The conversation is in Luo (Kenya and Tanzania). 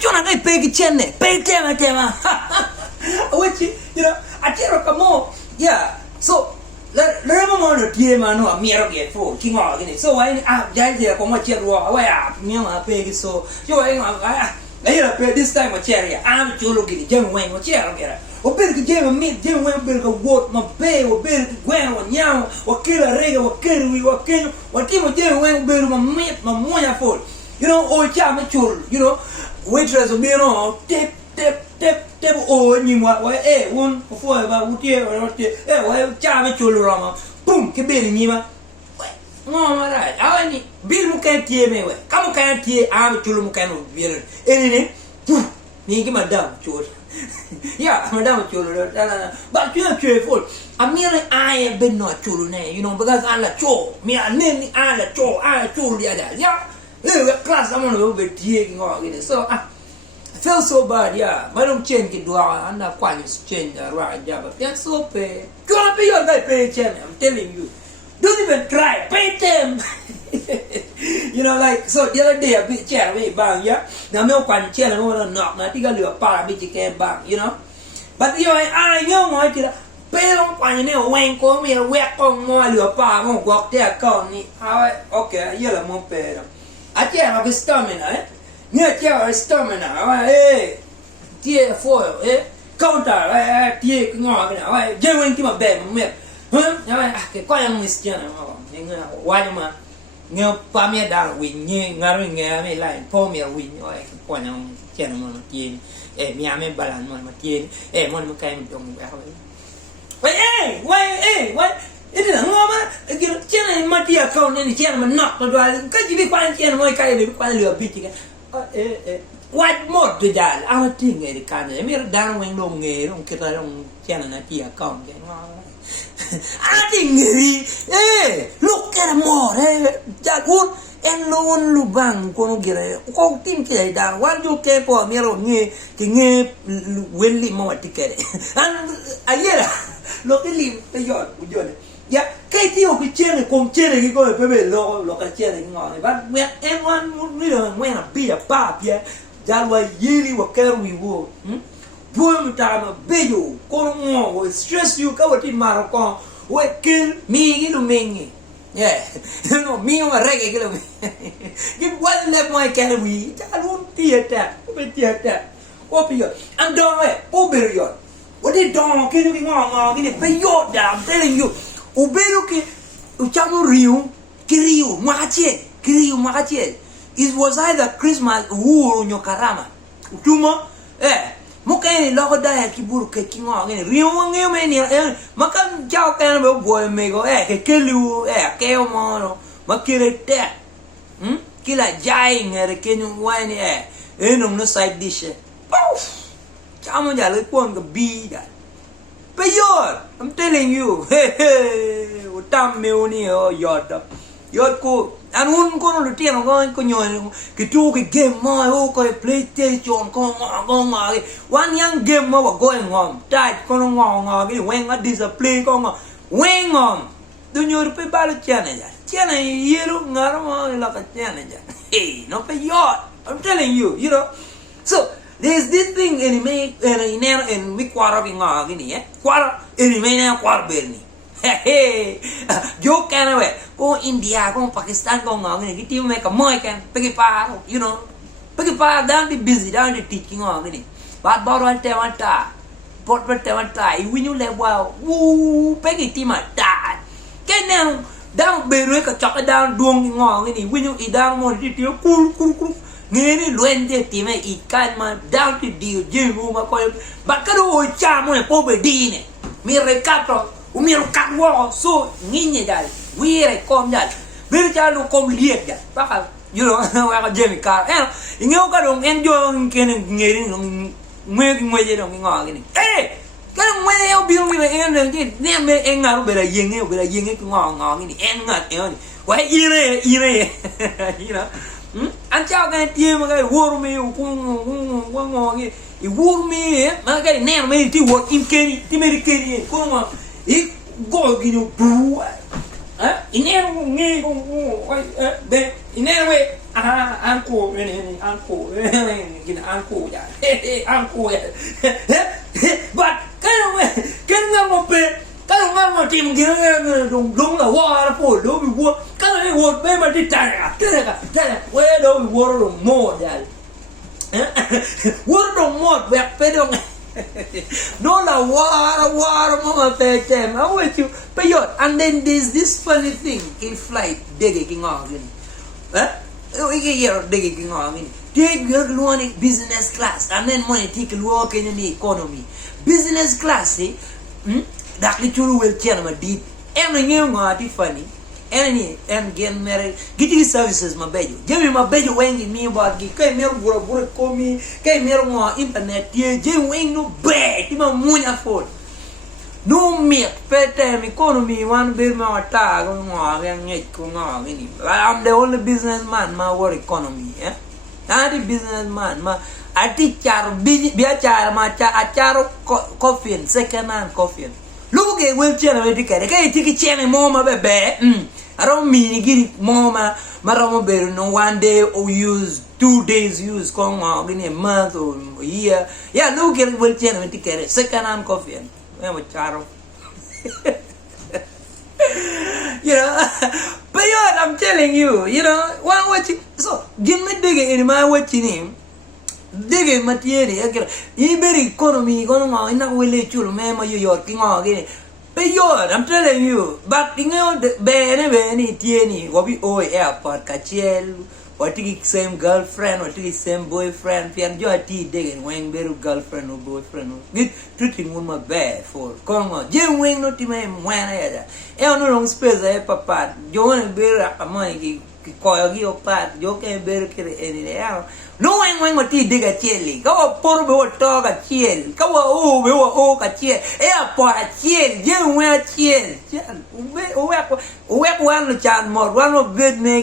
chona kai pegi chenne, pegi tema. Which I tell you more. Yeah. So remember no tie man no miero get full king again. So I jai there come what you wa me ma pegi so yo I pay this time a chair. I'm chulo gini jam wen what chair get. O per que jam me jam wen per que wot ma pe o per que gwen o nyao o kila rega o kerwi o kenyo o timo jam wen per ma me ma moya full. O chama chul, waitress be no tip o ni wa won fo ba utie o wa chama chul rama boom ke be ni ma no mara awani bil mu kan tie me we kam kan tie a chul mu kan bil ni ni ki madam chul yeah madam chul but you are full amire I be no chul ne because ala cho me ne ala chul yeah class I'm gonna be taking on so I feel so bad yeah but don't change it I'm not quite change the right job but that's so pay gonna pay your guy pay change I'm telling you don't even try pay them like so the other day a bit chair way bang yeah now me quan chair no one knock na ti ga lửa pa bi ke bang but I know what you pay long quan ne wen ko me wek ko mo lửa pa mo gok te ko ni okay yeah la mo pay I tell you, stamina, eh? You tell you, stamina, tear foil, counter, tear, genuine to my bed, huh? Quite a miss general. Why am I? No, Pamia down with you, marrying me like Pomia win, or point on gentleman, Miami Balan, one came to me. Why? It is a moment. China my dear account and gentleman not to drive. Can't you be fine? My kind of quite a bit. What more to that? I would think a kind of mere down when long don't get on China dear account. I think, look at more, that wood and lone Lubang, go get a think down. What you care for a mirror near the Willie more ticket. And look at him, the yacht, yeah, Katie will be cheering, come cheering, you go a very low, look at cheering on it. But when anyone would really win a beer pop, yeah, that was yearly what carry we would. Boom time a video, go on, will stress you, cover in Morocco, will kill me, yeah, me on a regular. Give one left my carry, I won't be attacked, what you? I'm done, Oberon. What did Don kill me on? Pay your damn, I'm telling you. Uberuke uchamo riu kiriu mwache it was either Christmas uhuru nyokarama utuma mukeni logo da kiburu ke kingo ngene riu ngeme ni makan chao kan bo boy mego ke kelu ke omono makire te kila jai ngere kenyu wani no side dish chamo ja le pon ke bi da Payor, I'm telling you, hey, utam me uni yod ko, and un kono lu tiano ko nyon ke tu ke game mo ko PlayStation ko ma one young game mo going on, tight kono ngo ke wen a display ko wen on, do nyor pe balo chana yero ngaro la ka chana hey, no payor, I'm telling you, so. There's this thing in me in we quarter gini quarter in me na quarter berni hey jo kana we ko India ko Pakistan ko ngini kita me ka moy kan pergi pa down the busy down the teaching gini bat baru al tewanta pot tewanta I win you le wow pergi timata kenen down beru ka chok down duong gini win you idang mo di kul Ngeni luende time ikan ma down to dio jingu ma ko bakaro chamo e pobe dine mi recato mi recato so nginye dal we re kom dal bir jalo kom liet dal baka wa ka jemi ka ingo ka dong enjo kenen ngeri ngwe dong ngini kan ngwe yo bil mi en ne me engaru bera yenge ko ngini engat wa ire Anchao kan tie ma kai wor me ngo I wor me ma kai ne me ti wor in keni ti me keni ko ma I go gi no bu ine nge be ine we uncle ini uncle gini uncle ya uncle ya but kan nggak mau kalau nggak mau tim gini dong lah wah apa lo bi gua kalau ini gua be mati tanya wah lo bi gua lo mau ya gua lo mau back pedong no la war mama petem I want you payot and then there's this funny thing in flight dege king organ ike yer dege king organ take your luani business class and then money take luo in the economy business class dak li chulu wel chen ma dit en ngi ngati funny and gen mere giti services ma bejo jemi ma bejo wengi mi ba gi kai mer bura komi kai mer ngo internet ye je wen no be ti ma munya fo no me pete mi economy one bill ma ta go ngo ga ngi ko ngo ni I'm the only businessman ma work economy the businessman ma ati char bi char ma cha acharo coffee second hand coffee look at well channel we dikare kai tiki chene moma bebe I don't mean giri moma maramo beru no one day or use 2 days use come out in a month or a year yeah look at well channel we dikare second hand coffee we have a charo you know but yeah, I'm telling you one watching so give me digging in my watching him dege matieri akira iberi economy gono ina wele chulo mema york ngo gini pe I'm telling you but ingo bene tieni gobi airport kachiel watiki same girlfriend watiki same boyfriend pian jo ati dege wen beru girlfriend or boyfriend git treating woman bad for kono je wen no time mwana ya no long space e papa jo wen beru amani ki koyo gi opat jo ke beru kire eni ya no wen mati diga chieli ka por be to ka chiel ka be ka chiel por chiel je wen chiel ube wan no chan mor wan no bed me